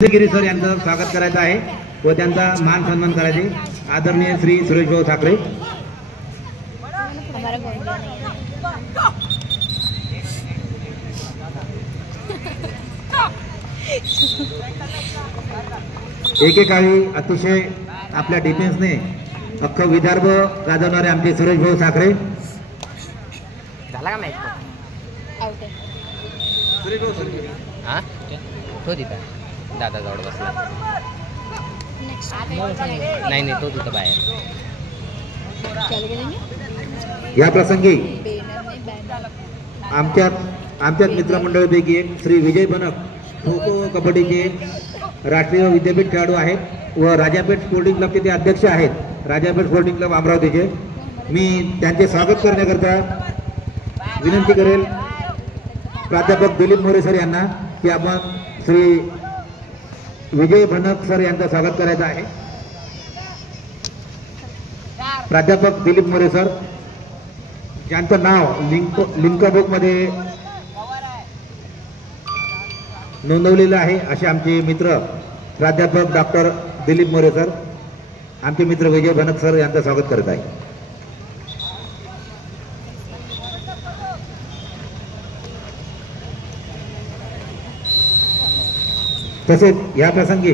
गिरी sir यांचं स्वागत करायचं आहे व त्यांचा मान सन्मान करायचे आदरणीय श्री सुरेश भाऊ ठाकरे। एकेकाळी अतिशय आपल्या डिफेन्सने अख्खा विदर्भ गाजवणारे आमचे सुरेश भाऊ ठाकरे। झाला का मॅच? आउट आहे। सुरेश भाऊ हां तो तिथं दादा जवळ बसला। नाही नाही तो तिथं बाहेर। या प्रसंगी आमच्याच मित्रमंडळापैकी एक श्री विजय बनक खो खो कबड्डीचे राष्ट्रीय विद्यापीठ खेळाडू आहेत व राजापेठ स्पोर्टिंग क्लबचे ते अध्यक्ष आहेत, राजापेठ स्पोर्टिंग क्लब अमरावतीचे। मी त्यांचे स्वागत करण्याकरता विनंती करेल प्राध्यापक दिलीप मोरे सर यांना की आपण श्री विजय बनक सर यांचं स्वागत करायचं आहे। प्राध्यापक दिलीप मोरे सर ज्यांचं नाव लिंक बुक मध्ये नोंदवलेलं आहे असे आमचे मित्र प्राध्यापक डॉक्टर दिलीप मोरे सर, आमचे मित्र विजय बनक सर यांचं स्वागत करत आहे। तसेच या प्रसंगी